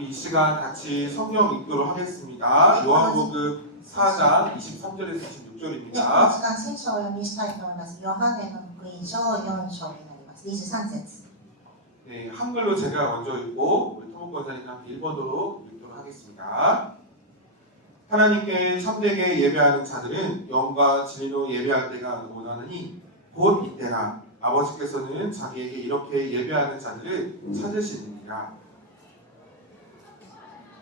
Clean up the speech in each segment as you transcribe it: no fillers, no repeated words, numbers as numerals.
우리 이 시간 같이 성경 읽도록 하겠습니다. 요한복음 4장 23절에서 で、この 26절입니다. 時間聖書をお読みしたいと思います。ヨハネの福音書4章になります。23節。 네, 한글로 제가 먼저 읽고 우리 토목 권사님 함께 일본어로 읽도록 하겠습니다. 하나님께 참되게 예배하는 자들은 영과 진리로 예배할 때가 오나니 곧 이때라. 아버지께서는 자기에게 이렇게 예배하는 자들을 찾으시느니라.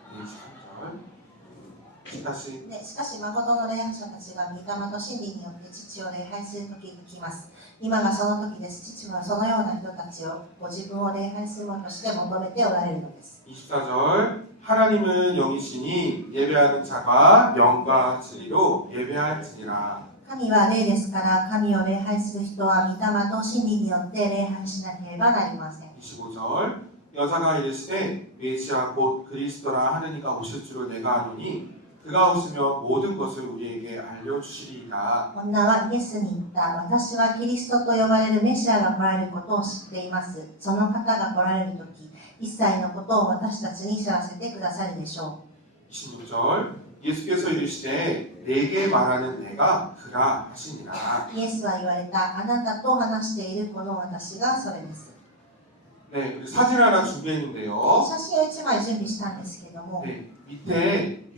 네, 3절. 다시 しかし、誠の礼拝者たちが御霊と真理によって父を礼拝する時が来ます。今がその時です。父はそのような人たちをご自分を礼拝するものとして求めておられるのです。 24절. 하나님은 영이시니 예배하는 자가 영과 진리로 예배할지니라. 神は霊ですから、神を礼拝する人は御霊と真理によって礼拝しなければなりません。 25절. 여자가 이르시되 메시아 곧 그리스도라 하느니가 오실 줄을 내가 아노니 그가 오시면 모든 것을 우리에게 알려주시리이다. 女はイエスに言った。私はキリストと呼ばれるメシアが来られることを知っています。その方が来られるとき、一切のことを私たちに知らせてくださるでしょ 26절. 예수께서 이르시되 내게 말하는 내가 그라 하시니라. う。イエスは言われた。あなたと話しているこの私がそれです。 네, 사진 하나 준비했는데요. 写真を1枚準備したんですけども、 네, 밑에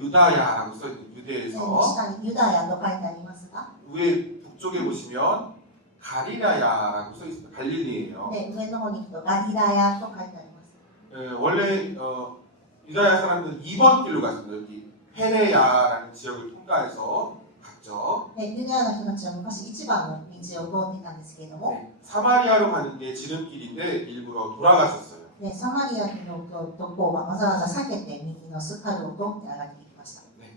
유다야라고 써있는 유대에서 下にユダヤと書いてありますが、 위에 북쪽에 보시면 가리라야라고 써있습니다. 갈릴리예요. で上の方に行くとガリラヤと書いてあります。 원래 유다야 사람들은 2번 길로 갔습니다. 여기 페레야라는 지역을 통과해서 갔죠. でユダヤの人たちは昔一番の道を通っていたんですけれども、 네, 사마리아로 가는 게 지름길인데 일부러 돌아가셨어요. でサマリアのとこはわざわざ避けて右のスカルを通って上がっていきました。 네,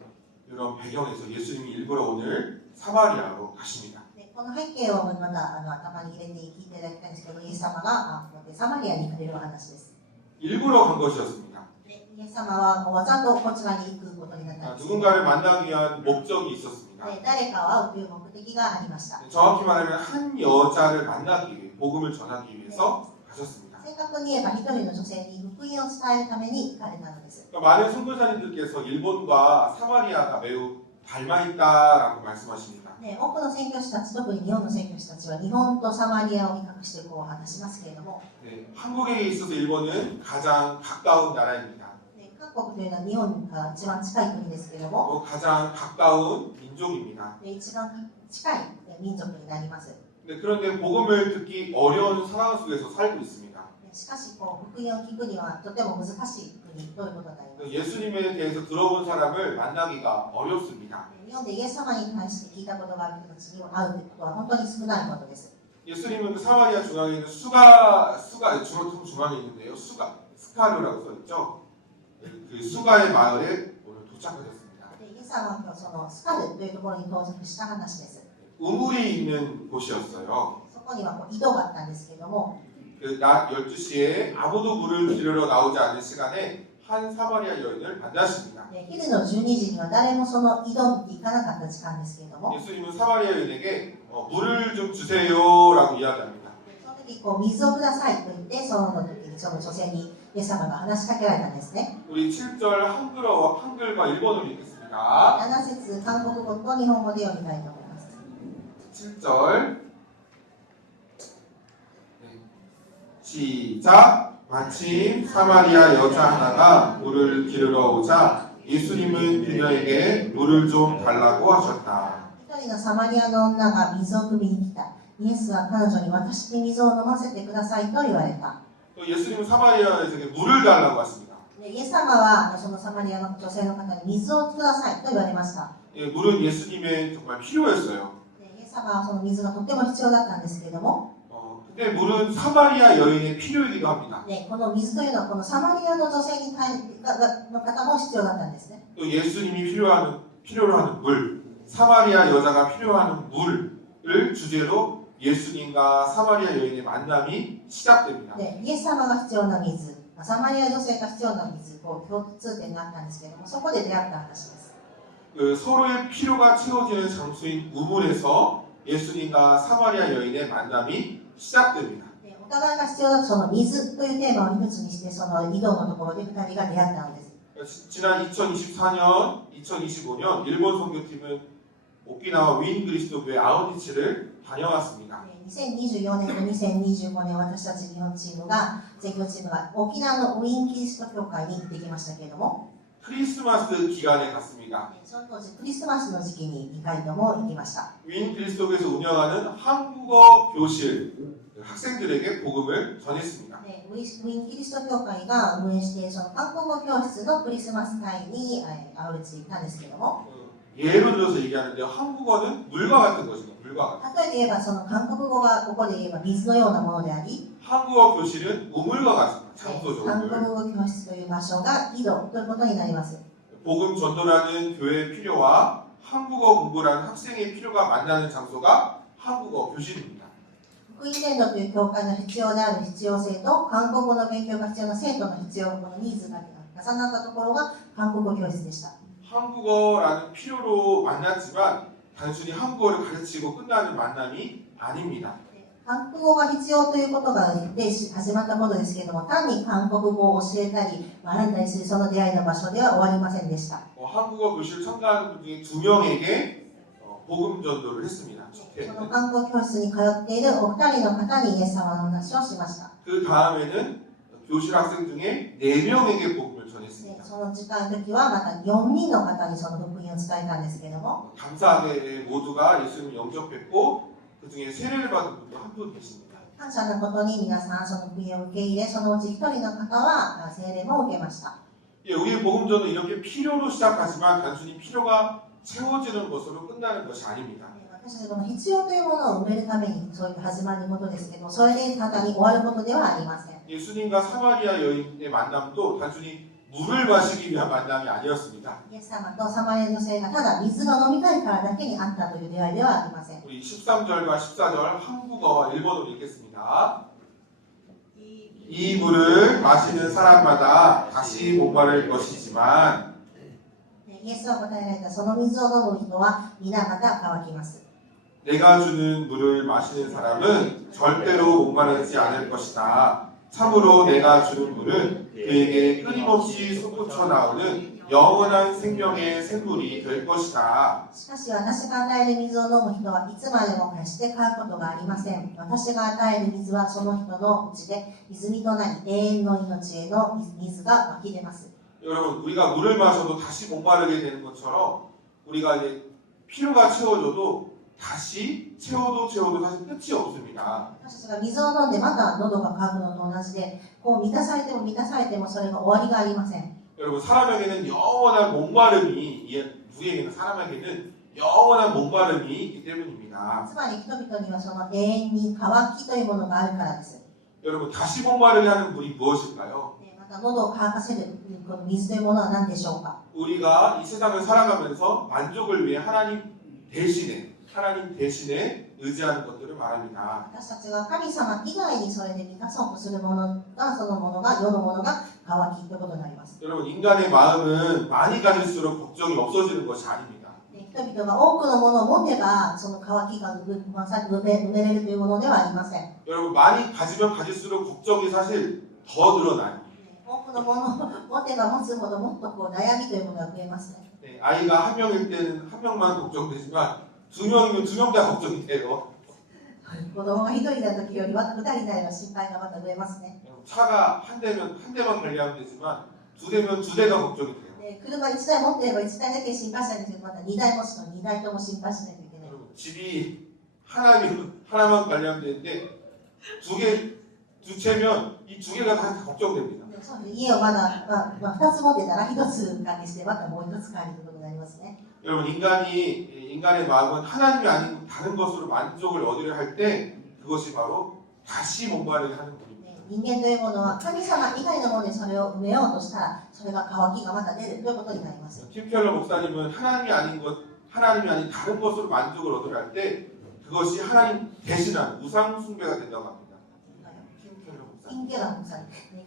이런 배경에서 예수님이 일부러 오늘 사마리아로 가십니다. でこの背景をまた頭に入れて聞いていただきたいんですけど、イエス様がサマリアに行かれるお話です。 일부러 간 것이었습니다. でイエス様はわざとこちらに行くことになったんです。 누군가를 만나기 위한 목적이 있었습니다. で誰かを会うという目的がありました。 정확히 말하면 한 여자를 만나기 위해 복음을 전하기 위해서 가셨습니다. 正確に言えば一人の女性に福音を伝えるために行かれたのです。 많은 선교사님들께서 일본과 사마리아가 매우 닮아 있다라고 말씀하십니다. で多くの宣教師たち、特に日本の宣教師たちは日本とサマリアを比較してこう話しますけれども、 네, 한국에 있어서 일본은 가장 가까운 나라입니다. で韓国というのは日本が一番近い国ですけれども、 또 가장 가까운 민족입니다. で一番近い民族になります。 네, 그런데 복음을 듣기 어려운 상황 속에서 살고 있습니다. しかしこう福音を聞くにはとても難しい国ということになります。 예수님에 대해서 들어본 사람을 만나기가 어렵습니다. 日本でイエス様に関して聞いたことがある人たちに会うということは本当に少ないことです。 예수님은 그 사마리아 중앙에 있는 수가 주로 중앙에 있는데요. 스카르라고 써있죠. 그 수가의 마을에 오늘 도착하셨습니다. でイエス様は今日そのスカルというところに到着した話です。 우물이 있는 곳이었어요. そこにはこう井戸があったんですけども、 그 낮 12시에 아무도 물을 기르러 나오지 않은 시간에 한 사마리아 여인을 만나십니다. で昼の12時には誰もその井戸に行かなかった時間ですけれども、 예수님은 사마리아 여인에게 물을 좀 주세요라고 이야기합니다. その時こう水をくださいと言って、その時にその女性にイエス様が話しかけられたんですね。 우리 7절 한글과 일본어로 읽겠습니다. 7節韓国語と日本語で読みたいと思います。 7절 시작. 마침 사마리아 여자 하나가 물을 기르러 오자 예수님은 그녀에게 물을 좀 달라고 하셨다. 一人のサマリアの女が水を汲みに来た。イエスは彼女に私に水を飲ませてくださいと言われた。 또 예수님은 사마리아 여자에게 물을 달라고 하십니다. でイエス様はそのサマリアの女性の方に水をくださいと言われました。 예, 물은 예수님의 정말 필요했어요. でイエス様はその水がとても必要だったんですけれども、 근데 물은 사마리아 여인의 필요이기도 합니다. でこの水というのはこのサマリアの女性にの方も必要だったんですね。 또 예수님이 필요로 하는 물, 사마리아 여자가 필요하는 물을 주제로 예수님과 사마리아 여인의 만남이 시작됩니다. でイエス様が必要な水、サマリア女性が必要な水、こう共通点があったんですけれども、そこで出会った話です。 그 서로의 필요가 채워지는 장소인 우물에서 예수님과 사마리아 여인의 만남이 시작됩니다. でお互いが必要だとその水というテーマを一つにしてその井戸のところで2人が出会ったのです。 지난 2024년, 2025년 일본 선교팀은 오키나와 위인 그리스도교회 아우디치를 다녀왔습니다. 2024年と2025年私たち日本チームが全教チームが沖縄のウィーンキリスト教会に行ってきましたけれども、 크리스마스 기간에 갔습니다. その当時クリスマスの時期に2回とも行きました。 위인 그리스도교에서 운영하는 한국어 교실 학생들에게 복음을 전했습니다. ウィーンキリスト教会が運営しているその韓国語教室のクリスマス会にアウレツに行ったんですけども、 예로 들어서 얘기하는데요. 한국어는 물과 같은 것입니다. 물과 같은. 例えて言えばその韓国語がここで言えば水のようなものであり、 한국어 교실은 우물과 같습니다. 장소죠. 韓国 우물. 語教室という場所が井戸ということになります。 복음 전도라는 교회의 필요와 한국어 공부라는 학생의 필요가 만나는 장소가 한국어 교실입니다. 福音伝道という教会の必要である必要性と韓国語の勉強が必要な生徒の必要のニーズが重なったところが韓国語教室でした。 한국어라는 필요로 만났지만 단순히 한국어를 가르치고 끝나는 만남이 아닙니다. 韓国語が必要ということがで始まったことですけれども、単に韓国語を教えたり学んだりするその出会いの場所では終わりませんでした。 한국어 교실 참가하는 분 중에 2명에게 복음 전도를 했습니다. その韓国語教室に通っているお二人の方にイエス様の話をしました。 그 다음에는 교실 학생 중에 4명에게 복음을 で 전했습니다. その時間の時はまた4人の方にその福音を伝えたんですけれども、 감사하게 모두가 예수님을 영접했고 그 중에 세례를 받은 분도 한 분 계십니다. 感謝のことに皆さんその福音を受け入れ、そのうち1人の方は聖霊も受けました。 예, 우리의 복음 전은 이렇게 필요로 시작하지만 단순히 필요가 채워지는 것으로 끝나는 것이 아닙니다. 私たちの必要というものを埋めるためにそういう始まることですけど、それで簡単に終わることではありません。 예수님과 사마리아 여인의 만남도 단순히 물을 마시기 위한 만남이 아니었습니다. イエス様とサマリア女性がただ水が飲みたいからだけにあったという出会いではありません。 우리 13절과 14절 한국어와 일본어로 읽겠습니다. 이 물을 마시는 사람마다 다시 목마를 것이지만 イエスは答えられた、その水を飲む人は皆また乾きます。 내가 주는 물을 마시는 사람은 절대로 목마르지 않을 것이다. 참으로 내가 주는 물은 그에게 끊임없이 솟구쳐 나오는 영원한 생명의 샘물이 될 것이다. しかし私が与える水を飲む人はいつまでも決して乾くことがありません。私が与える水はその人のうちで泉となり永遠の命への水が湧き出ます。 여러분, 우리가 물을 마셔도 다시 목마르게 되는 것처럼 우리가 이제 피로가 채워져도 다시 채워도 사실 끝이 없습니다. 私たちが水を飲んでまた喉が渇くのと同じで、こう満たされても満たされてもそれが終わりがありません。 여러분, 사람에게는 영원한 목마름이 우리에게는 사람에게는 영원한 목마름이 있기 때문입니다. つまり人々にはその永遠に渇きというものがあるからです。 여러분, 다시 목마르게 하는 물이 무엇일까요? また喉を渇かせるこの水というものは何でしょうか。 우리가 이 세상을 살아가면서 만족을 위해 하나님 대신에 의지하는 것들을 말합니다. 私たちが神様以外にそれで満たそうとするものが、そのものが世のものが渇きということになります。 여러분, 인간의 마음은 많이 가질수록 걱정이 없어지는 것이 아닙니다. 人々が多くのものを持てば、その渇きが埋めれるというものではありません。 여러분, 많이 가지면 가질수록 걱정이 사실 더 늘어나요. 多くのものを持てば持つほどもっとこう悩みというものが増えますね。 네, 아이가 한 명일 때는 한 명만 걱정되지만 2명이면 2명 다 걱정이 돼요. 子供が1人な時よりは2人になれば心配がまた増えますね。 차가 한 대만 관리하면 되지만 2대면 2대가 걱정이 돼요. 車1台持っていれば1台だけ心配しないんですけど、また2台持つと2台とも心配しないといけない。 여러분, 집이 하나만 관리하면 되는데 두 채면 이 2개가 다 걱정됩니다. そうです。家をまだ、2つ持ってたら1つ管理して、またもう1つ管理ということになりますね。 여러분, 인간의 마음은 하나님이 아닌 다른 것으로 만족을 얻으려 할 때 그것이 바로 다시 목마르게 하는 것입니다. 人間というものは神様以外のものでそれを埋めようとしたら、それが渇きがまた出るということになります。 팀켈러 목사님은 하나님이 아닌 다른 것으로 만족을 얻으려 할 때 그것이 하나님 대신한 우상 숭배가 된다고 합니다. 팀켈러 목사님. キンゲラ牧師、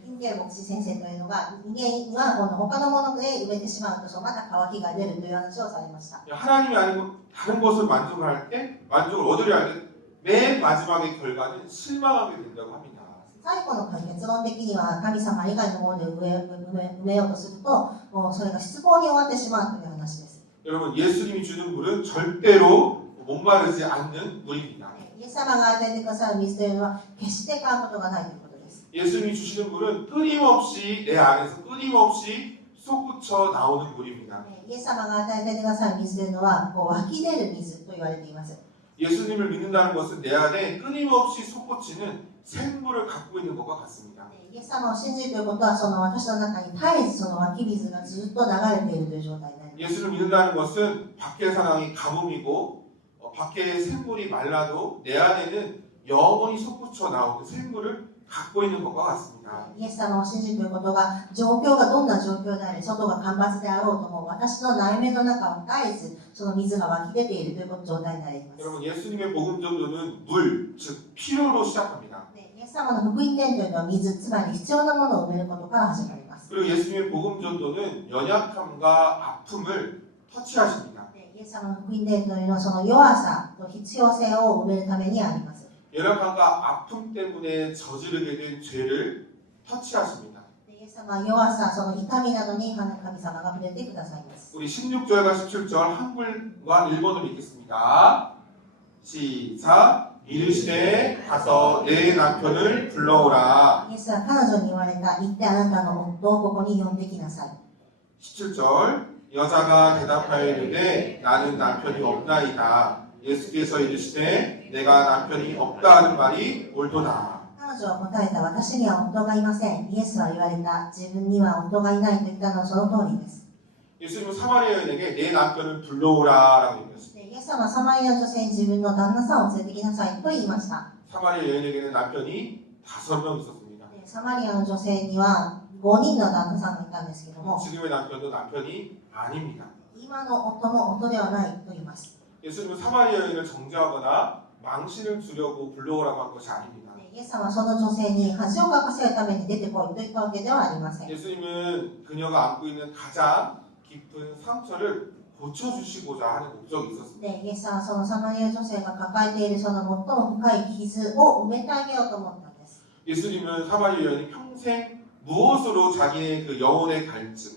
キンゲラ牧師先生というのが、人間は他のもので埋めてしまうと、また渇きが出るという話をされました。 하나님이 아니고 다른 것을 만족을 얻으려 할 때 맨 마지막의 결과는 실망하게 된다고 합니다. 最後の結論的には神様以外のもので埋めようとすると、もうそれが失望に終わってしまうという話です。 여러분 예수님이 주는 물은 절대로 목마르지 않는 물입니다. イエス様が与えてくださる水というのは決して買うことがないということです。 예수님이 주시는 물은 끊임없이 내 안에서 끊임없이 솟구쳐 나오는 물입니다. イエス様が与えてくださる水というのは湧き出る水と言われています。 예수님을 믿는다는 것은 내 안에 끊임없이 솟구치는 샘물을 갖고 있는 것과 같습니다. イエス様を信じるということは、その私の中に絶えずその湧き水がずっと流れているという状態になります。 예수를 믿는다는 것은 밖의 상황이 가뭄이고 밖의 샘물이 말라도 내 안에는 영원히 솟구쳐 나오는 샘물을 갖고 있는 것과 같습니다. イエス様を信じるということが、状況がどんな状況であれ、外が干ばつであろうとも、私の内面の中を絶えずその水が湧き出ているという状態になります。 여러분 예수님의 복음 전도는 물, 즉 필요로 시작합니다. イエス様の福音伝というのは水、つまり必要なものを埋めることから始まります。 그리고 예수님의 복음 전도는 연약함과 아픔을 터치하십니다. イエス様の福音伝というのはその弱さと必要性を埋めるためにあります。 연약함과 아픔 때문에 저지르게 된 죄를 터치하십니다. イエス様は弱さ、その痛みなどに神様が触れてくださいます。 우리 16절과 17절 한글과 일본어로 읽겠습니다. 시작. 이르시되 가서 내 남편을 불러오라. イエスは彼女に言われた。行ってあなたの夫をここに呼んできなさい。 17절. 여자가 대답하여 이르되 나는 남편이 없나이다. 예수께서 이르시되 내가 남편이 없다 하는 말이 옳도다. 彼女は答えた。私には夫がいません。イエスは言われた。自分には夫がいないと言ったのはその通りです。 예수님은 사마리아 여인에게 내 남편을 불러오라라고 얘기했습니다. イエス様はサマリアの女性に自分の旦那さんを連れてきなさいと言いました。 사마리아 여인에게는 남편이 5명 있었습니다. サマリアの女性には5人の旦那さんがいたんですけども、 지금의 남편도 남편이 아닙니다. 今の夫も夫ではないと言います。 예수님은 사마리아 여인을 정죄하거나 망신을 주려고 불러오라고 한 것이 아닙니다. イエス様はその女性に恥をかかせるために出てこいと言ったわけではありません。 예수님은 그녀가 안고 있는 가장 깊은 상처를 고쳐주시고자 하는 목적이 있었습니다. で、イエス様はそのサマリア女性が抱えているその最も深い傷を埋めてあげようと思ったんです。 예수님은 사마리아 여인이 평생 무엇으로 자기의 그 영혼의 갈증,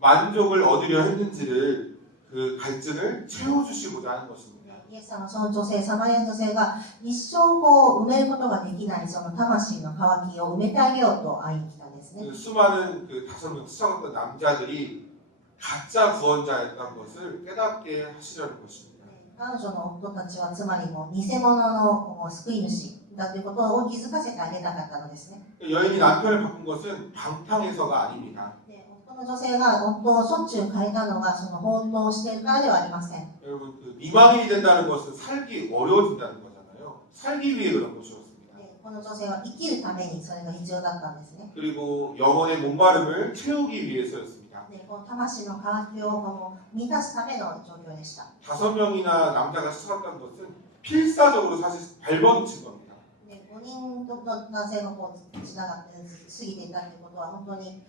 만족을 얻으려 했는지를 그 갈증을 채워주시고자 하는 것입니다. イエス様はその女性、サマリアの女性が一生こう埋めることができないその魂の渇きを埋めてあげようと会いに来たんですね。 그 수많은 그 5명 쫓아갔던 남자들이 가짜 구원자였다는 것을 깨닫게 하시려는 것입니다. 彼女の夫たちはつまりもう偽物の救い主だということを気づかせてあげたかったのですね。 여인이 남편을 바꾼 것은 방탕해서가 아닙니다. で、夫の女性が夫をしょっちゅう変えたのがその放蕩しているからではありません。 여러분 그 미망인이 된다는 것은 살기 어려워진다는 거잖아요. 살기 위해 그런 것이었습니다. で、この女性は生きるためにそれが必要だったんですね。 그리고 영혼의 목마름을 채우기 위해서였습니다. で、この魂の渇きをこう満たすための状況でした。 5명이나 남자가 쫓아갔다는 것은 필사적으로 사실 발버둥친 겁니다. で、5人の男性がこうつながって過ぎていたということは本当に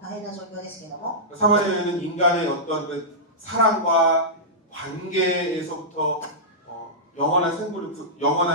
大変な状況ですけども、 사마리아는 인간의 어떤 그 사랑과 관계에서부터 영원한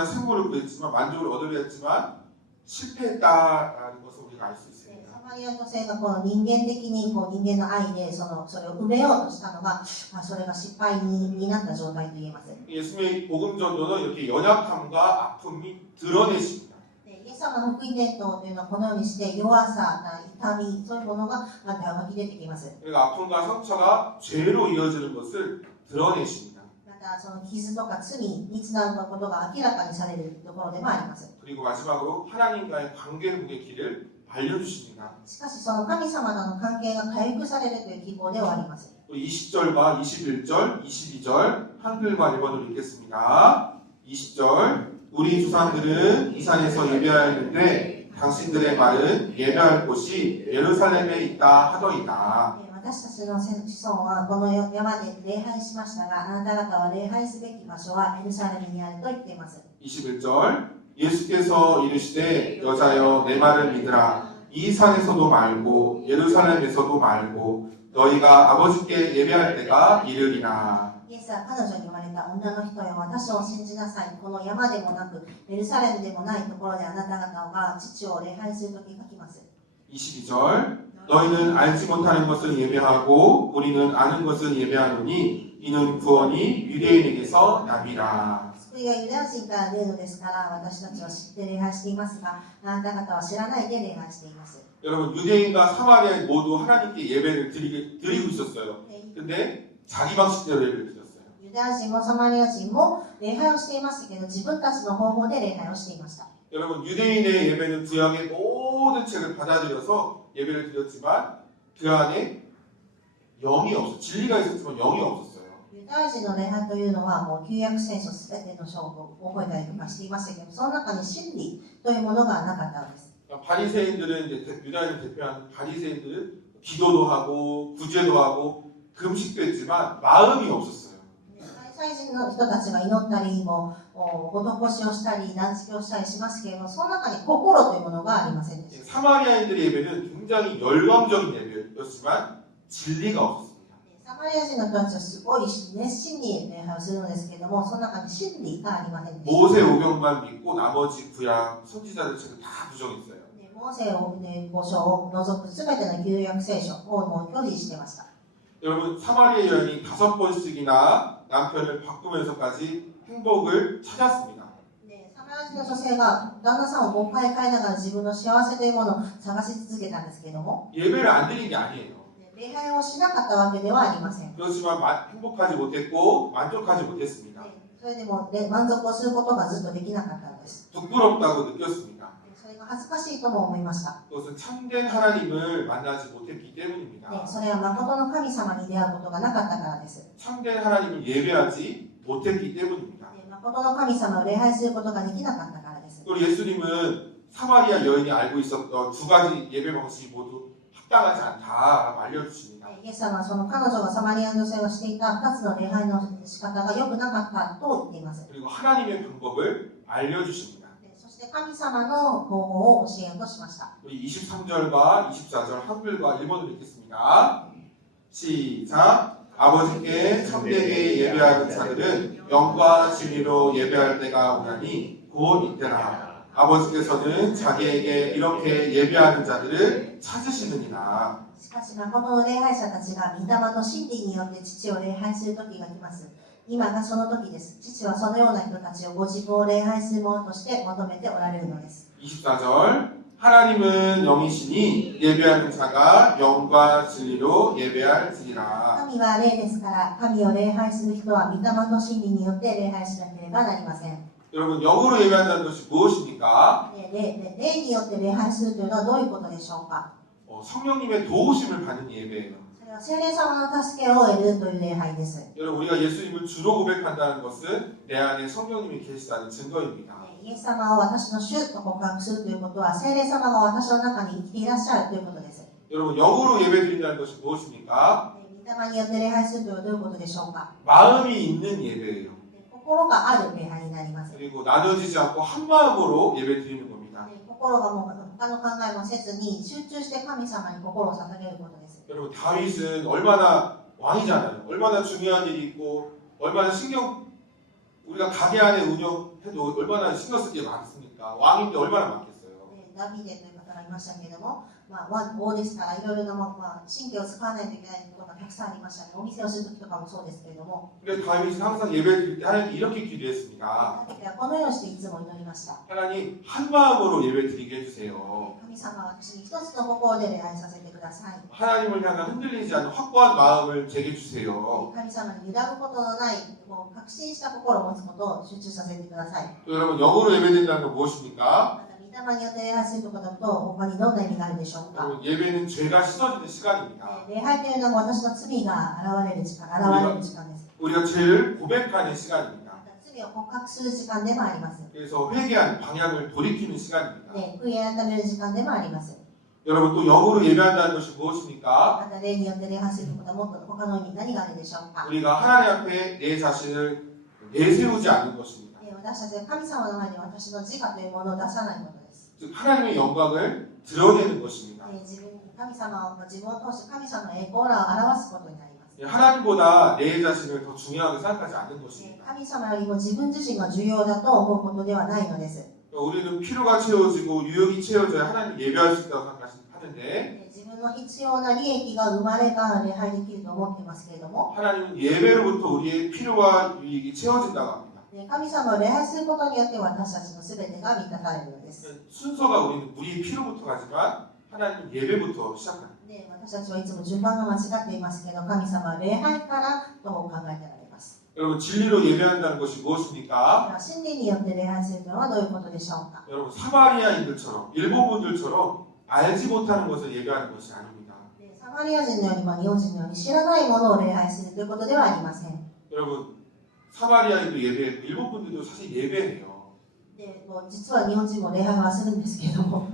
생물을 구했지만 만족을 얻으려 했지만 실패했다라는 것을 우리가 알 수 で 있습니다. サマリア女性がこの人間的にこう人間の愛でそれを埋めようとしたのが、それが失敗になった状態と言えます。 예수님의 복음 전도는 이렇게 연약함과 아픔이 드러내십니다. で、イエス様の福音伝道というのはこのようにして弱さ、痛み、そういうものが湧き出てきます。 그러니까 아픔과 상처가 죄로 이어지는 것을 드러내십니다. またその傷とか罪につながることが明らかにされるところでもあります。 그리고 마지막으로 하나님과의 관계 회복의 길을 알려주십니다. しかしその神様との関係が回復されるという希望ではあります。 20절과 21절, 22절 한글과 일본어로 읽겠습니다. 20절 우리 조상들은 이 산에서 예배하였는데 당신들의 말은 예배할 곳이 예루살렘에 있다 하더이다. 私たちの子孫はこの山で礼拝しましたが、あなた方は礼拝すべき場所はエルサレムにあると言っています。 21절 예수께서 이르시되 여자여 내 말을 믿으라. 이 산에서도 말고 예루살렘에서도 말고 너희가 아버지께 예배할 때가 이르리라. イエスは彼女に言われた。女の人よ、私を信じなさい。この山でもなく、エルサレムでもないところであなた方が父を礼拝するときが来ます。 22절 너희는 알지 못하는 것은 예배하고 우리는 아는 것은 예배하노니 이는 구원이 유대인에게서 남이라. 救いがユダヤ人から出るのですから、私たちは知って礼拝していますが、あなた方は知らないで礼拝しています。 여러분 유대인과 사마리아인 모두 하나님께 예배를 드리고 있었어요. 근데 자기 방식대로 예배를 드렸어요. ユダヤ人もサマリア人も礼拝をしていましたけど、自分たちの方法で礼拝をしていました。 여러분 유대인의 예배는 구약의 모든 책을 받아들여서 예배를 드렸지만 그 안에 영이 없어 진리가 있었지만 영이 없었어요. ユダヤ人の礼拝というのはもう旧約聖書すべての書を覚えたりとかしていましたけど、その中に真理というものがなかったのです。 바리새인들은 이제 유다인을 대표하는 바리새인들은 기도도 하고 구제도 하고 금식도 했지만 마음이 없었어요. パリサイ人の人たちが祈ったりも施しをしたり断食をしたりしますけれども、その中に心というものがありませんでした。 사마리아인들의 예배는 굉장히 열광적인 예배였지만 진리가 없었습니다. サマリア人の人たちはすごい熱心に礼拝をするのですけれども、その中に真理がありませんでした。 모세 오경만 믿고 나머지 구약 선지자들 책을 다 부정했어요. モーセを5章を除くすべての旧約聖書をもう拒否していました。 여러분 사마리아 여인이 5번씩이나 남편을 바꾸면서까지 행복을 찾았습니다. サマリア人の女性が旦那さんをもう一回変えながら自分の幸せというものを探し続けたんですけれども、 예배를 안 드린 게 아니에요. 礼拝をしなかったわけではありません。 그렇지만 행복하지 못했고 만족하지 못했습니다. それでも満足をすることがずっとできなかったのです。 부끄럽다고 느꼈습니다. それが恥ずかしいとも思いました。 그것은 참된 하나님을 만나지 못했기 때문입니다. それは誠の神様に出会うことがなかったからです。 참된 하나님을 예배하지 못했기 때문입니다. 誠の神様を礼拝することができなかったからです。 또 예수님은 사마리아 여인이 알고 있었던 두 가지 예배 방식이 모두 합당하지 않다라고 알려주십니다. イエス様はその彼女がサマリア女性がしていた2つの礼拝の仕方が良くなかったと言っています。 그리고 하나님의 방법을 알려주십니다. そして神様の方法を教えようとしました。 우리 23절과 24절 한글과 일본어로 읽겠습니다. 시작. 아버지께 참되게 예배하는 자들은 영과 진리로 예배할 때가 오나니 곧 이때라. 아버지께서는 자기에게 이렇게 예배하는 자들을 찾으시느니라. しかし誠の礼拝者たちが御霊と真理によって父を礼拝する時が来ます。今がその時です。父はそのような人たちをご自分を礼拝するものとして求めておられるのです。 24절. 하나님은 영이시니 예배하는 자가 영과 진리로 예배할지니라. 神は霊ですから、神を礼拝する人は御霊と真理によって礼拝しなければなりません。 여러분 영으로 예배한다는 것이 무엇입니까? 霊によって礼拝するというのはどういうことでしょうか。 성령님의 도우심을 받는 예배예요. それは聖霊様の助けを得るという礼拝です。 여러분 우리가 예수님을 주로 고백한다는 것은 내 안에 성령님이 계시다는 증거입니다. イエス様を私の主と告白するということは、聖霊様が私の中に生きていらっしゃるということです。 여러분 영으로 예배드린다는 것이 무엇입니까? 御霊によって礼拝するというのはどういうことでしょうか。 마음이 있는 예배예요. 心がある礼拝になります。 그리고 나눠지지 않고 한 마음으로 예배드리는 겁니다. 心がもう他の考えもせずに集中して神様に心を捧げることです。 여러분 다윗은 얼마나 왕이잖아요. 얼마나 중요한 일이 있고 얼마나 우리가 가게 안에 운영해도 얼마나 신경 쓸 게 많습니까? 왕인데 얼마나 많겠어요. ダビデという方がいましたけれども、王ですからいろいろな神経を使わないといけないことがたくさんありましたね。お店をするときとかもそうですけれども、 근데 다윗은 항상 예배드릴 때 하나님께 이렇게 기도했습니다. ダビデはこのようにしていつも祈りました。 하나님 한 마음으로 예배드리게 해주세요. 神様は私に一つの心で礼拝させてください。 하나님을 향한 흔들리지 않는 확고한 마음을 제게 주세요. 神様に揺らぐことのない、もう確信した心を持つことを集中させてください。 또 여러분 영으로 예배드린다는 건 무엇입니까? また御霊によって礼拝するということと他にどんな意味があるでしょうか。 여러분 예배는 죄가 씻어지는 시간입니다. 礼拝というのは私の罪が現れる時間です。 우리가 죄를 고백하는 시간입니다. 罪を告白する時間でもあります。 그래서 회개한 방향을 돌이키는 시간입니다. 悔い改める時間でもあります。 여러분 또 영으로 예배한다는 것이 무엇입니까? また霊によって礼拝することはもっと他の意味何があるでしょうか。 우리가 하나님 앞에 내 자신을 내세우지 않는 것입니다. 私たちが神様の前に私の自我というものを出さないことです。 즉 하나님의 영광을 드러내는 것입니다. 自分を通して神様の栄光を表すことになります。 하나님보다 내 자신을 더 중요하게 생각하지 않는 것입니다. 神様よりも自分自身が重要だと思うことではないのです。 우리는 필요가 채워지고 유욕이 채워져야 하나님 예배할 수 있다고 생각하는데 自分の必要な利益が生まれば礼拝できると思っていますけれども、 하나님은 예배로부터 우리의 필요와 유익이 채워진다고 합니다. 神様を礼拝することによって私たちの全てが満たされるのです。 순서가 우리는 우리의 필요부터 가지만 하나님 예배부터 시작합니다. で私たちはいつも順番が間違っていますけど、神様は礼拝からと考えてられます。 여러분 진리로 예배한다는 것이 で 무엇입니까? は真理によって礼拝するというのはどういうことでしょうか。 여러분 사마리아인들처럼 일본 분들처럼 알지 못하는 것을 예배하는 것이 아닙니다. でサマリア人のように、日本人のように知らないものを礼拝するということではありません。 여러분 사마리아인도 예배했고 일본 분들도 사실 예배해요. でもう実は日本人も礼拝はするんですけれども、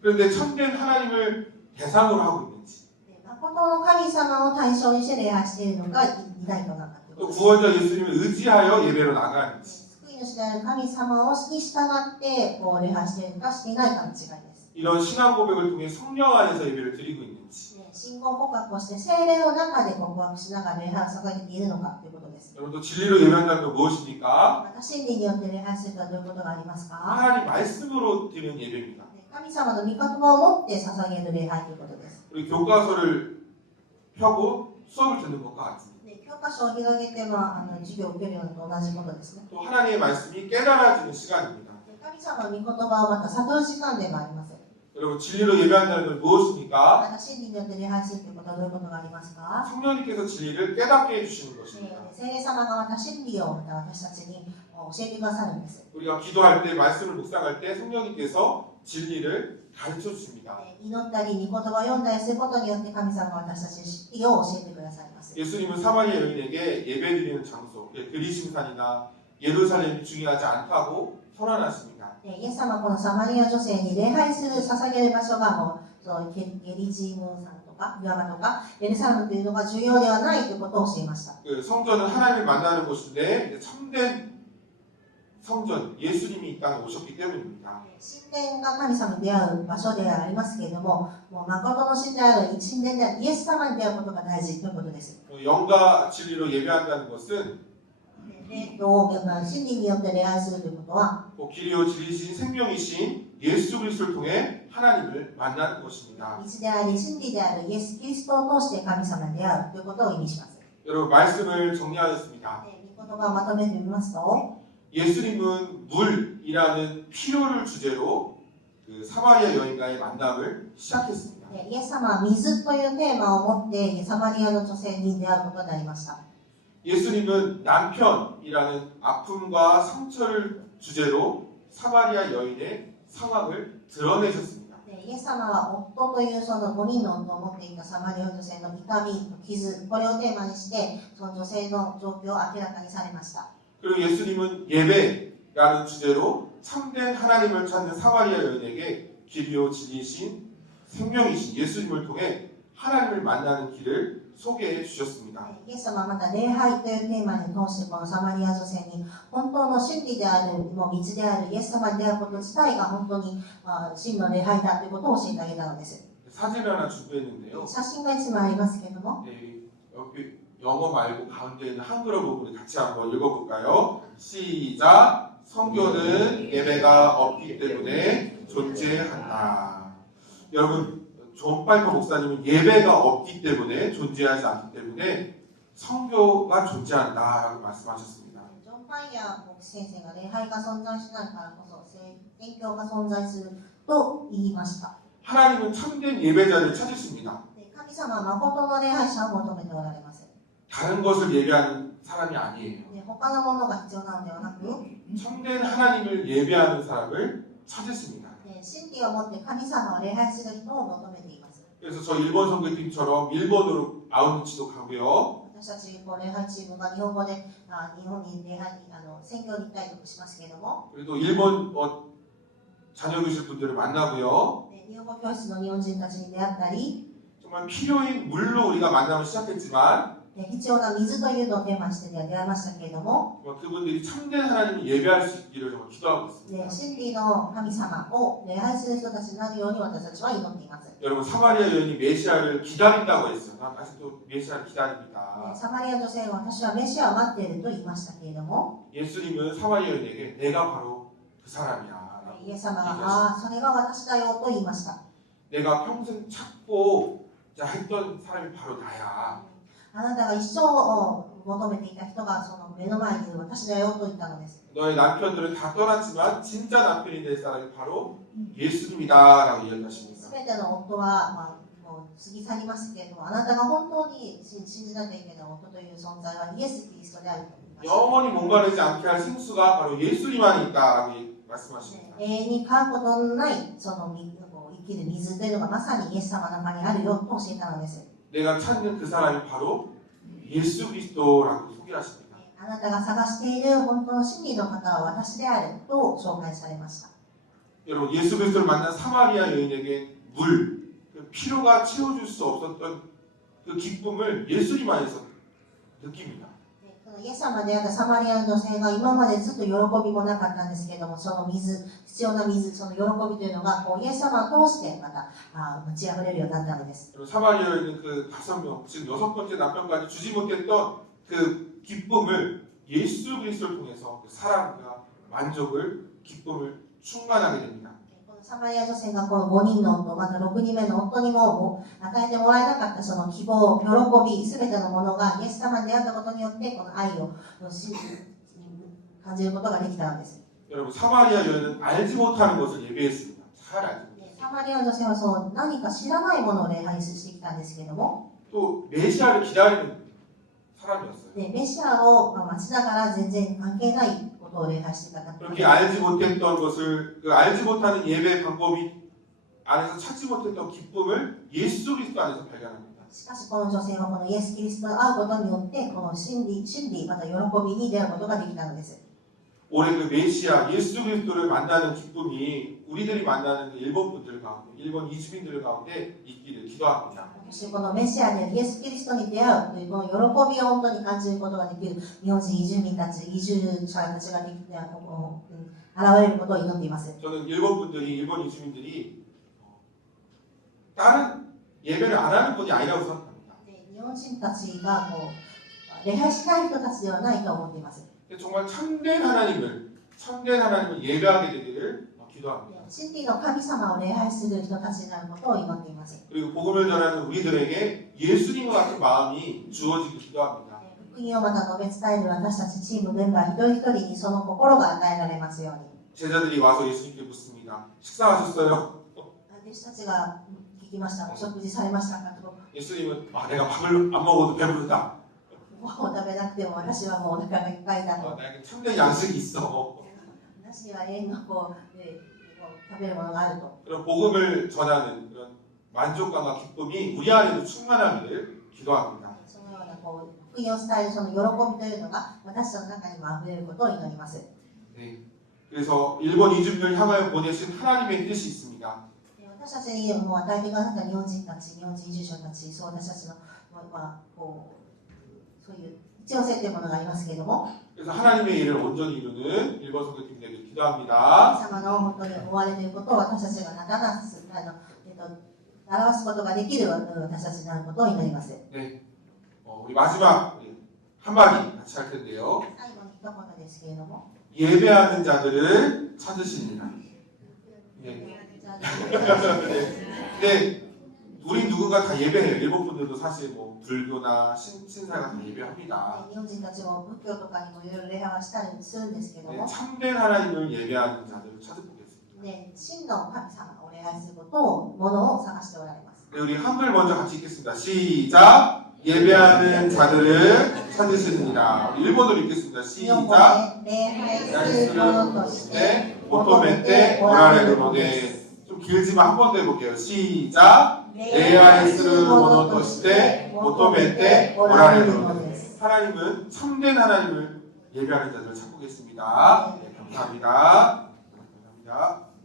그런데 참된 하나님을 대상으로 하고 있는지 で誠の神様を対象にして礼拝しているのかいないのかというこ 또 とです。 구원자 예수님을 의지하여 예배로 나가는지 救い主である神様に従ってこう礼拝しているかしていないかの違いです。 이런 신앙 고백을 통해 성령 안에서 예배를 드리고 있는지 信仰告白をして聖霊の中で告白しながら礼拝を捧げているのかということです。 여러분 또 진리로 예배한다는 건 무엇입니까? また真理によって礼拝するとはどういうことがありますか。 하나님 말씀으로 드리는 예배입니다. 神様の御言葉を持って捧げる礼拝ということです。 우리 교과서를 펴고 수업을 듣는 것과 같습니다. で教科書を広げて、授業を受けるのと同じことですね。 또 하나님의 말씀이 깨달아지는 시간입니다. で神様の御言葉をまた悟る時間でもあります。 여러분 진리로 예배한다는 건 무엇입니까? また真理によって礼拝するということはどういうことがありますか。 성령님께서 진리를 깨닫게 해주시는 것입니다. 聖霊様がまた真理をまた私たちに教えてくださるんです。 우리가 기도할 때 말씀을 묵상할 때 성령님께서 진리를 가르쳐 주십니다. 祈ったり、御言葉を読んだりすることによって神様が私たちに真理を教えてくださいます。 예수님은 사마리아 여인에게 예배드리는 장소, 그리심산이나 예루살렘이 중요하지 않다고 선언하십니다. イエス様はこのサマリア女性に礼拝する、捧げる場所がもうそうゲリジム山とか岩場とかエルサレムというのが重要ではないということを教えました。 그 성전은 하나님을 만나는 곳인데 참된 성전, 예수님이 이 땅에 오셨기 때문입니다. 神殿が神様に出会う場所ではありますけれども、もう誠の神である神殿であるイエス様に出会うことが大事ということです。 영과 진리로 예배한다는 것은 真理によって礼拝するということは、 길이요 진리신 생명이신 예수 그리스도를 통해 하나님을 만나는 것입니다. 道であり真理であるイエス・キリストを通して神様に出会うということを意味します。 여러분 말씀을 정리하겠습니다. 御言葉をまとめてみますと、 예수님은 물이라는 필요를 주제로 그 사마리아 여인과의 만남을 시작했습니다. イエス様は水というテーマを持ってサマリアの女性に出会うことになりました。 예수님은 남편이라는 아픔과 상처를 주제로 사마리아 여인의 상황을 드러내셨습니다. イエス様は夫というその5人の夫を持っていたサマリア女性の痛み、傷、これをテーマにしてその女性の状況を明らかにされました。 그리고 예수님은 예배라는 주제로 참된 하나님을 찾는 사마리아 여인에게 길이요 진리이신 생명이신 예수님을 통해 하나님을 만나는 길을 소개해 주셨습니다. イエス様はまた礼拝というテーマに通してこのサマリア女性に本当の真理である、もう道であるイエス様に出会うこと自体が本当に真の礼拝だということを教えてあげたのです。 사진을 하나 준비했는데요. 写真が一枚ありますけれども、 네, 여기 영어 말고 가운데 있는 한글어 부분을 같이 한번 읽어볼까요? 시작! 성교는 예배가 없기 때문에 존재한다. 여러분, 존 파이퍼 목사님은 예배가 없기 때문에 존재하지 않기 때문에 성교가 존재한다라고 말씀하셨습니다. ジョン・ファイヤー牧師先生が礼拝が存在しないからこそ宣教が存在すると言いました。 하나님은 참된 예배자를 찾으십니다. 神様は誠の礼拝者を求めておられます。 다른 것을 예배하는 사람이 아니에요. 他のものが必要なのではなく、 참된 하나님을 예배하는 사람을 찾으십니다. 真理を持って神様を礼拝する人を求めています。 그래서 저 일본 선교팀처럼 일본으로 아웃리치도 가고요. 私たち礼拝チームが日本語で日本に礼拝に宣教に行ったりとかしますけれども、 그래도 일본 자녀 교실 분들을 만나고요. 日本語教室の日本人たちに出会ったり、 정말 필요인 물로 우리가 만남을 시작했지만 必要な水というのをテーマにして出会いましたけれども、 그분들이 참된 하나님을 예배할 수 있기를 정말 기도하고 있습니다. 真理の神様を礼拝する人たちになるように私たちは祈っています。 여러분 사마리아 여인이 메시아를 기다린다고 했어요. 난 아직도 메시아를 기다립니다. サマリア女性が私はメシアを待っていると言いましたけれども、 예수님은 사마리아 여인에게 내가 바로 그 사람이야. イエス様が、ああ、それが私だよと言いました。 내가 평생 찾고 했던 사람이 바로 나야. あなたが一生求めていた人がその目の前にいる私だよと言ったのです。 너의 남편들은 다 떠났지만 진짜 남편이 될 사람이 바로 예수님이다라고 이야기하십니다. すべての夫は、もう過ぎ去りますけれども、あなたが本当に信じなきゃいけない夫という存在はイエス・キリストであると言いました。 영원히 목마르지 않게 할 생수가 바로 예수님만 있다라고 말씀하십니다. 永遠に買うことのないその生きる水というのがまさにイエス様の中にあるよと教えたのです。 내가 찾는 그 사람이 바로 예수 그리스도라고 소개하십니다. あなたが探している本当の真理の方は私であると紹介されました。 여러분 예수 그리스도를 만난 사마리아 여인에게 물, 그 피로가 채워줄 수 없었던 그 기쁨을 예수님 안에서 느낍니다. イエス様であったサマリアの女性が今までずっと喜びもなかったんですけれども、その水、必要な水、その喜びというのがイエス様を通してまた満ち溢れるようになったのです。 사마리아 여인은 그 5명, 지금 6번째 남편까지 주지 못했던 그 기쁨을 예수 그리스도를 통해서 그 사랑과 만족을, 기쁨을 충만하게 됩니다. サマリア女性がこの5人の夫、また6人目の夫にも与えてもらえなかったその希望、喜び、すべてのものがイエス様に出会ったことによってこの愛を感じることができたのです。 여러분 사마리아 여인은 알지 못하는 것을 예배했습니다. 잘 알지 못했어요. サマリア女性はそう何か知らないものを礼拝してきたんですけれども、 또 메시아를 기다리는 사람이었어요. メシアを待ちながら全然関係ないことを礼拝していた方。 그렇게 알지 못했던 것을 그 알지 못하는 예배 방법이 안에서 찾지 못했던 기쁨을 예수 그리스도 안에서 발견합니다. しかしこの女性はこのイエス・キリストに会うことによってこの真理また喜びに出会うことができたのです。 올해 그 메시아 예수 그리스도를 만나는 기쁨이 우리들이 만나는 그 일본 분들 가운데, 일본 이주민들 가운데 있기를 기도합니다. このメシアでイエス・キリストに出会うというこの喜びを本当に感じることができる日本人移住民たち、移住者たちができて現れることを祈っています。 저는 일본 분들이, 일본 이주민들이 다른 예배를 안 하는 분이 아니라고 생각합니다. 日本人たちが礼拝しない人たちではないと思っています。 정말 참된 하나님을 예배하게 되기를 기도합니다. 真理の神様を礼拝する人たちになることを祈っています。 그리고 복음을 전하는 우리들에게 예수님과 같은 마음이 주어지길 기도합니다. 福音をまた述べ伝える私たちチームメンバー一人一人にその心が与えられますように。 제자들이 와서 예수님께 묻습니다. 식사하셨어요? 弟子たちが聞きました。お食事されましたかと。 예수님은 내가 밥을 안 먹어도 배부르다. ご飯を食べなくても私はもうお腹がいっぱいだと。 나에게 참된 양식이 있어. 私には永遠の食べるものがあると。 그런 복음을 전하는 그런 만족감과 기쁨이 우리 안에도 충만하기를 기도합니다. そのような福音を伝えるその喜びというのが私たちの中にも溢れることを祈ります。 네. 그래서 일본 이주민을 향하여 보내신 하나님의 뜻이 있습니다. 私たちにも与えてくださった日本人たち、日本人移住者たち、そう私たちのそういう必要性というものがありますけれども、 그래서 하나님의 일을 온전히 이루는 일본 선교팀들에게 기도합니다. 神様の本当に追われということを私たちが表すことができる私たちになることを祈ります。 네. 우리 마지막 한마디 같이 할 텐데요. 最後に一言ですけれども、 예배하는 자들을 찾으십니다. 네. 네. 우리 누군가 다 예배해요. 일본 분들도 사실 뭐 불교나 신사가 다 예배합니다. 日本人たちも仏教とかにもいろいろ礼拝はしたりするんですけども、 네, 참된 하나님을 예배하는 자들을 찾아보겠습니다. ね、真の神様を礼拝することを、ものを探しておられます。 네, 우리 한글 먼저 같이 읽겠습니다. 시작! 예배하는 자들을 찾으시느니라. 우리 일본어로 읽겠습니다. 日本語 시작! で礼拝するものとして 求めておられるので 좀 길지만 한 번 더 해볼게요. 시작! 礼拝するものとして求めておられるのです. 하나님은 참된 하나님을 예배하는 자들을 찾고 계십니다. 네, 감사합니다. 감사합니다.